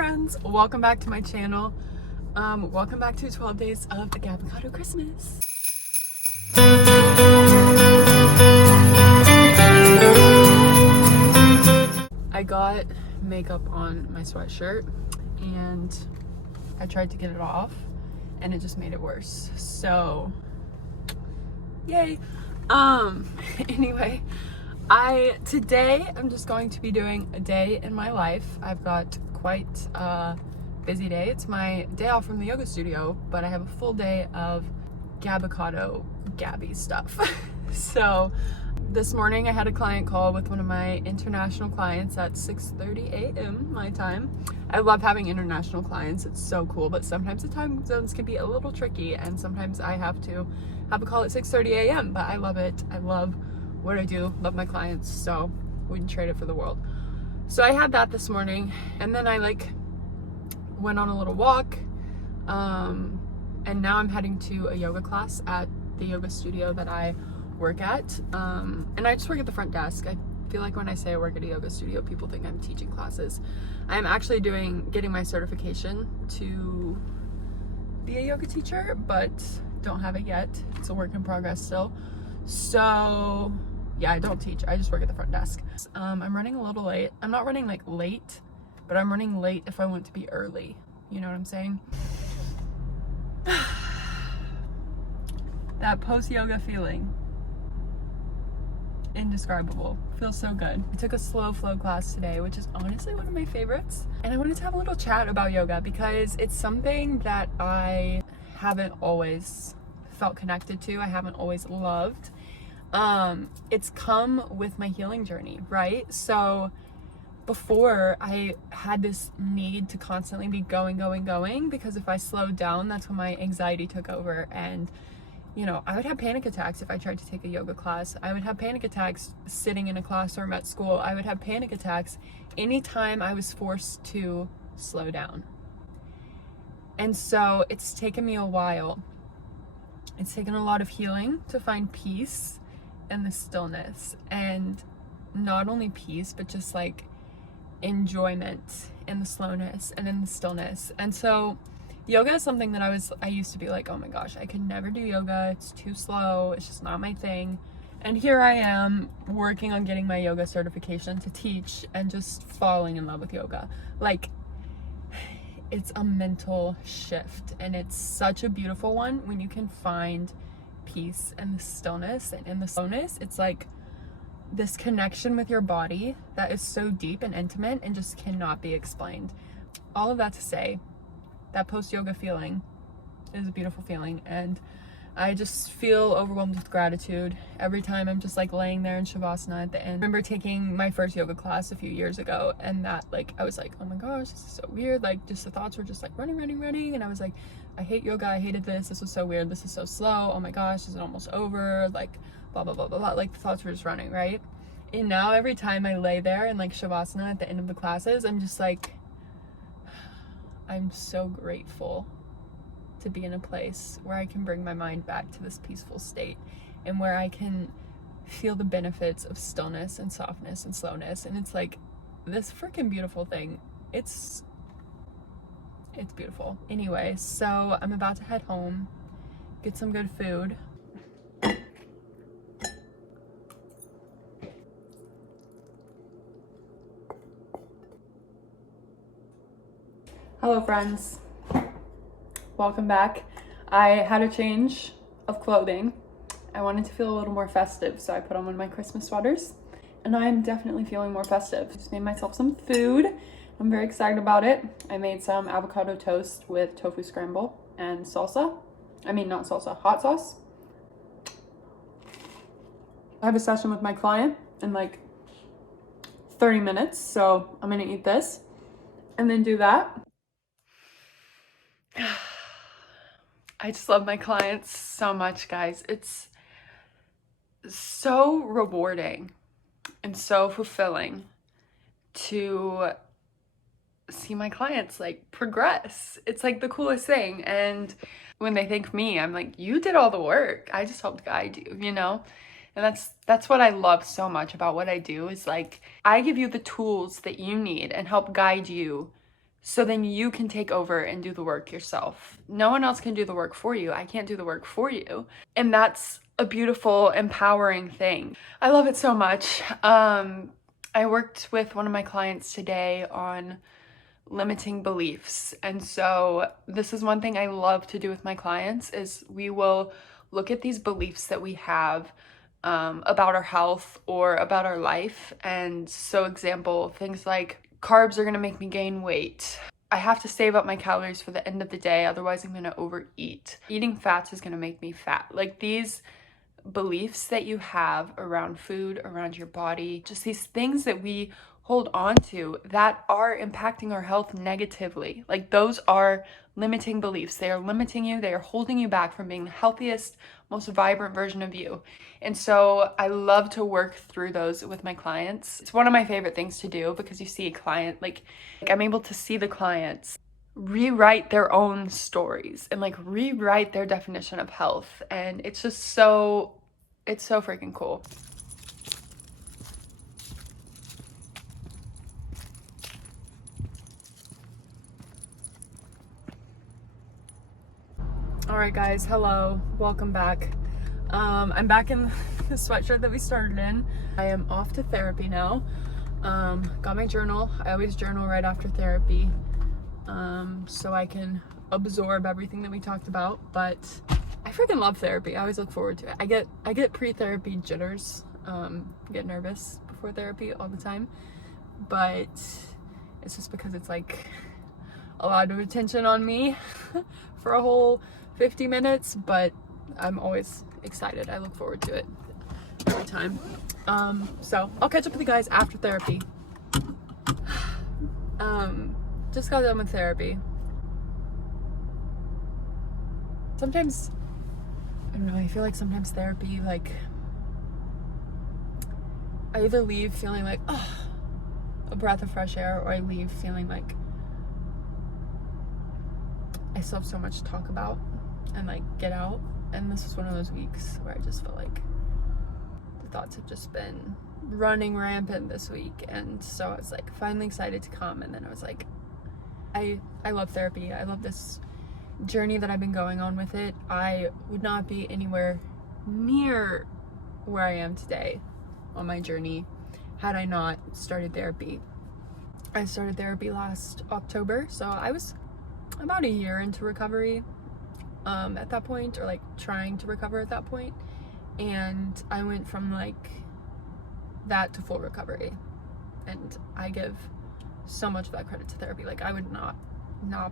friends, welcome back to my channel. Welcome back to 12 days of the Gabbacado Christmas. I got makeup on my sweatshirt and I tried to get it off and it just made it worse. So yay. Anyway, today I'm just going to be doing a day in my life. I've got quite a busy day. It's my day off from the yoga studio, but I have a full day of Gabbacado Gabby stuff. So this morning I had a client call with one of my international clients at 6:30 a.m. my time. I love having international clients. It's so cool, but sometimes the time zones can be a little tricky and sometimes I have to have a call at 6:30 a.m. but I love it. I love what I do, love my clients, so wouldn't trade it for the world. So I had that this morning and then I went on a little walk, and now I'm heading to a yoga class at the yoga studio that I work at, and I just work at the front desk. I feel like when I say I work at a yoga studio, people think I'm teaching classes. I'm actually getting my certification to be a yoga teacher, but don't have it yet. It's a work in progress still. So yeah, I don't teach, I just work at the front desk. I'm running a little late. I'm not running like late, but I'm running late if I want to be early. You know what I'm saying? That post-yoga feeling, indescribable. Feels so good. I took a slow flow class today, which is honestly one of my favorites. And I wanted to have a little chat about yoga because it's something that I haven't always felt connected to. I haven't always loved. It's come with my healing journey, right? So before I had this need to constantly be going because if I slowed down, that's when my anxiety took over. And you know, I would have panic attacks if I tried to take a yoga class. I would have panic attacks sitting in a classroom at school. I would have panic attacks anytime I was forced to slow down. And so it's taken me a while. It's taken a lot of healing to find peace in the stillness, and not only peace, but just like enjoyment in the slowness and in the stillness. And so yoga is something that I used to be like, oh my gosh, I could never do yoga. It's too slow. It's just not my thing. And here I am working on getting my yoga certification to teach and just falling in love with yoga. Like, it's a mental shift and it's such a beautiful one when you can find peace and the stillness. And in the slowness, it's like this connection with your body that is so deep and intimate and just cannot be explained. All of that to say, that post-yoga feeling is a beautiful feeling, and I just feel overwhelmed with gratitude every time I'm just like laying there in Shavasana at the end. I remember taking my first yoga class a few years ago, and that I was like, oh my gosh, this is so weird. Like, just the thoughts were just like running, and I was like, I hate yoga, I hated this was so weird, this is so slow, oh my gosh, is it almost over? Like, blah blah blah blah blah. Like, the thoughts were just running, right? And now every time I lay there in like Shavasana at the end of the classes, I'm just like, I'm so grateful to be in a place where I can bring my mind back to this peaceful state and where I can feel the benefits of stillness and softness and slowness. And it's like this freaking beautiful thing. It's beautiful. Anyway, so I'm about to head home, get some good food. Hello friends, welcome back. I had a change of clothing. I wanted to feel a little more festive, so I put on one of my Christmas sweaters, and I'm definitely feeling more festive. Just made myself some food. I'm very excited about it. I made some avocado toast with tofu scramble and salsa. I mean, not salsa, hot sauce. I have a session with my client in like 30 minutes, so I'm gonna eat this and then do that. I just love my clients so much, guys. It's so rewarding and so fulfilling to see my clients like progress. It's like the coolest thing. And when they thank me, I'm like, you did all the work. I just helped guide you, you know? And that's what I love so much about what I do, is like I give you the tools that you need and help guide you so then you can take over and do the work yourself. No one else can do the work for you. I can't do the work for you. And that's a beautiful, empowering thing. I love it so much. I worked with one of my clients today on limiting beliefs. And so this is one thing I love to do with my clients is we will look at these beliefs that we have about our health or about our life. And so example, things like carbs are gonna make me gain weight. I have to save up my calories for the end of the day, otherwise I'm gonna overeat. Eating fats is gonna make me fat. Like these beliefs that you have around food, around your body, just these things that we hold on to that are impacting our health negatively. Like those are limiting beliefs. They are limiting you. They are holding you back from being the healthiest, most vibrant version of you. And so I love to work through those with my clients. It's one of my favorite things to do because you see a client, like I'm able to see the clients rewrite their own stories and like rewrite their definition of health. And it's just so, it's so freaking cool. All right, guys, hello, welcome back. I'm back in the sweatshirt that we started in. I am off to therapy now. Got my journal. I always journal right after therapy, so I can absorb everything that we talked about. But I freaking love therapy. I always look forward to it. I get pre-therapy jitters. Get nervous before therapy all the time, but it's just because it's like a lot of attention on me for a whole 50 minutes, but I'm always excited. I look forward to it every time. So I'll catch up with you guys after therapy. Just got done with therapy. Sometimes, I don't know, I feel like sometimes therapy, like, I either leave feeling like, oh, a breath of fresh air, or I leave feeling like I still have so much to talk about and like get out. And this was one of those weeks where I just felt like the thoughts have just been running rampant this week. And so I was like finally excited to come, and then I was like, I love therapy. I love this journey that I've been going on with it. I would not be anywhere near where I am today on my journey had I not started therapy. I started therapy last October, so I was about a year into recovery at that point, or like trying to recover at that point. And I went from like that to full recovery, and I give so much of that credit to therapy. Like I would not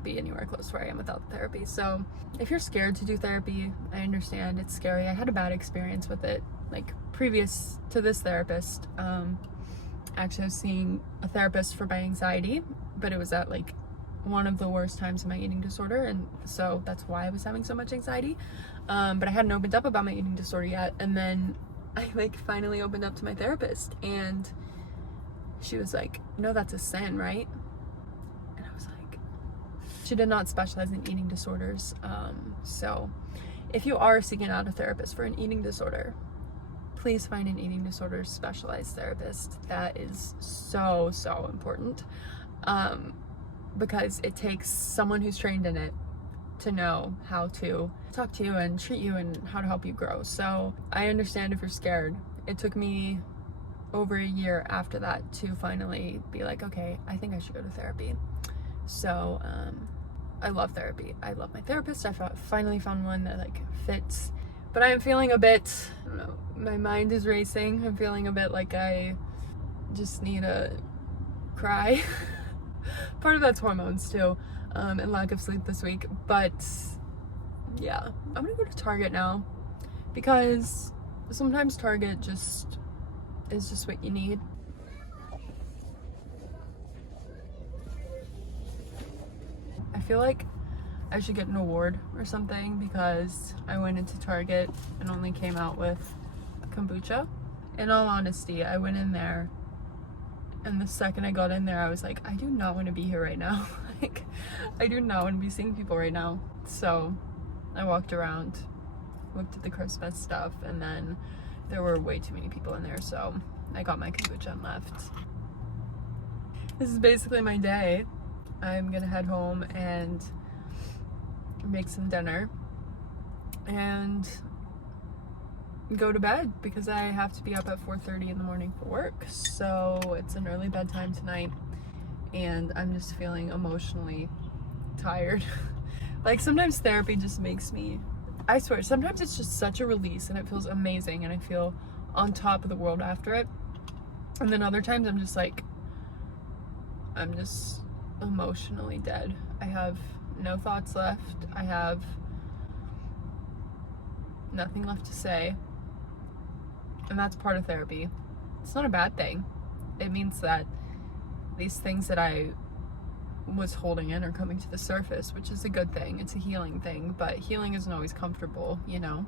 be anywhere close to where I am without therapy. So if you're scared to do therapy, I understand, it's scary. I had a bad experience with it, like previous to this therapist. Actually I was seeing a therapist for my anxiety, but it was at like one of the worst times of my eating disorder, and so that's why I was having so much anxiety. But I hadn't opened up about my eating disorder yet, and then I like finally opened up to my therapist, and she was like, no, that's a sin, right? And I was like, she did not specialize in eating disorders. So if you are seeking out a therapist for an eating disorder, please find an eating disorder specialized therapist. That is so, so important. Because it takes someone who's trained in it to know how to talk to you and treat you and how to help you grow. So I understand if you're scared. It took me over a year after that to finally be like, okay, I think I should go to therapy. So I love therapy. I love my therapist. I finally found one that like fits. But I am feeling a bit, I don't know, my mind is racing. I'm feeling a bit like I just need to cry. Part of that's hormones too, and lack of sleep this week. But yeah, I'm gonna go to Target now, because sometimes Target just is just what you need. I feel like I should get an award or something because I went into Target and only came out with kombucha. In all honesty, I went in there, and the second I got in there, I was like, I do not want to be here right now. Like, I do not want to be seeing people right now. So I walked around, looked at the Christmas stuff, and then there were way too many people in there, so I got my kombucha and left. This is basically my day. I'm gonna head home and make some dinner and go to bed because I have to be up at 4:30 in the morning for work. So it's an early bedtime tonight, and I'm just feeling emotionally tired. Like, sometimes therapy just makes me, I swear, sometimes it's just such a release and it feels amazing and I feel on top of the world after it. And then other times I'm just like, I'm just emotionally dead. I have no thoughts left. I have nothing left to say. And that's part of therapy. It's not a bad thing. It means that these things that I was holding in are coming to the surface, which is a good thing. It's a healing thing, but healing isn't always comfortable, you know?